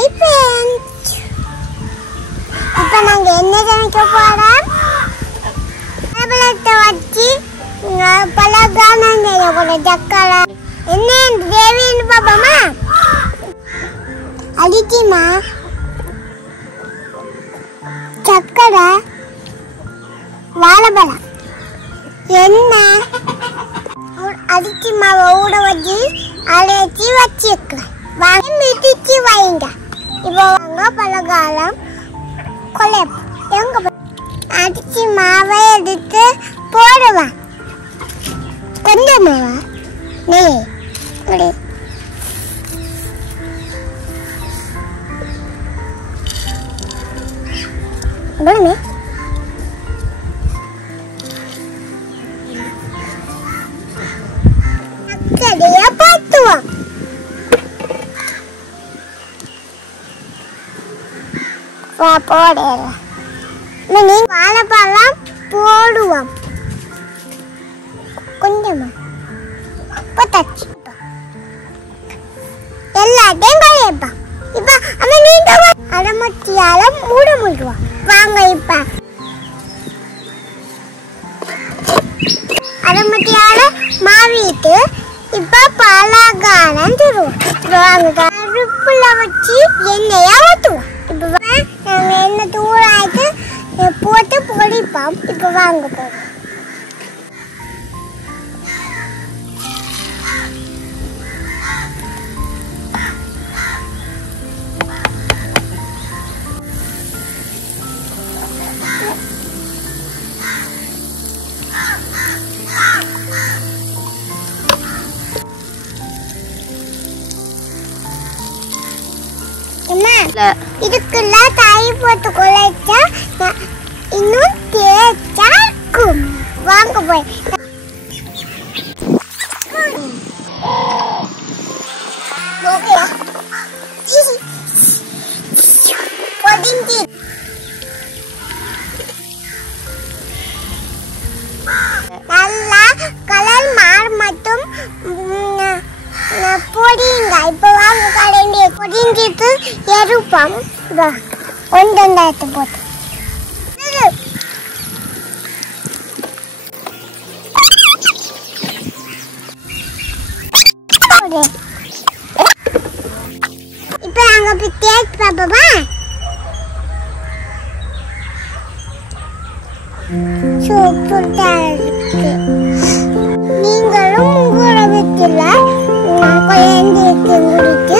Hi friends. இப்போ நாங்க என்ன சமைக்க போறோம்? பழத்தை வச்சு பலகாரம் செய்ய போறோம். சக்கரை என்ன தேவின்னு பாப்போமா? அரிசிமா, சக்கரை, வாழைப்பழம், எண்ணெய், அரிசி மாவை ஊற வச்சு அரைச்சி வச்சுக்கலாம். வாங்க மிதிச்சு வைங்க. இப்போ வாங்க பலகாரம் கொலைப்பு. எங்க அரிசி மாவை எடுத்து போடுவேன். கொஞ்சம் மாவா நீ இப்படி boleh dia patuh போடல நீ வாழைப்பழம் போடுவோம் கொஞ்சமா பத்தாச்சு எல்லாத்தையும் கலையப்பா. இப்ப அம்மா நீங்க அரைமட்டியால மூட முடியும். வாங்க இப்ப அரைமட்டியால மாவிட்டு இப்ப பலகாரம் தருவோம். வாங்க அடுப்புல வச்சு எண்ணெயா ஊற்றுவோம். இப்ப நாங்க எண்ணெய் தூளாயிட்டு போட்டு பொடிப்போம். இப்ப வாங்க போவோம். இதுக்குள்ள தயிர் போட்டு குழைச்சா இன்னும் தேய்ச்சா இருக்கும். வாங்க போய் பொடிஞ்சி நல்லா கலர் மாறு மட்டும் பொடிங்க. இப்போ வாங்க கடையில பொடிஞ்சிட்டு எருப்பம் ஒன்றெண்டாயிரத்து போட்டு இப்போ நாங்க போய் டேஸ்ட் பார்ப்போமா? சூப்பரா இருக்கு. நீங்களும் உங்களோட வீட்டில் குழந்தைக்கு குடித்து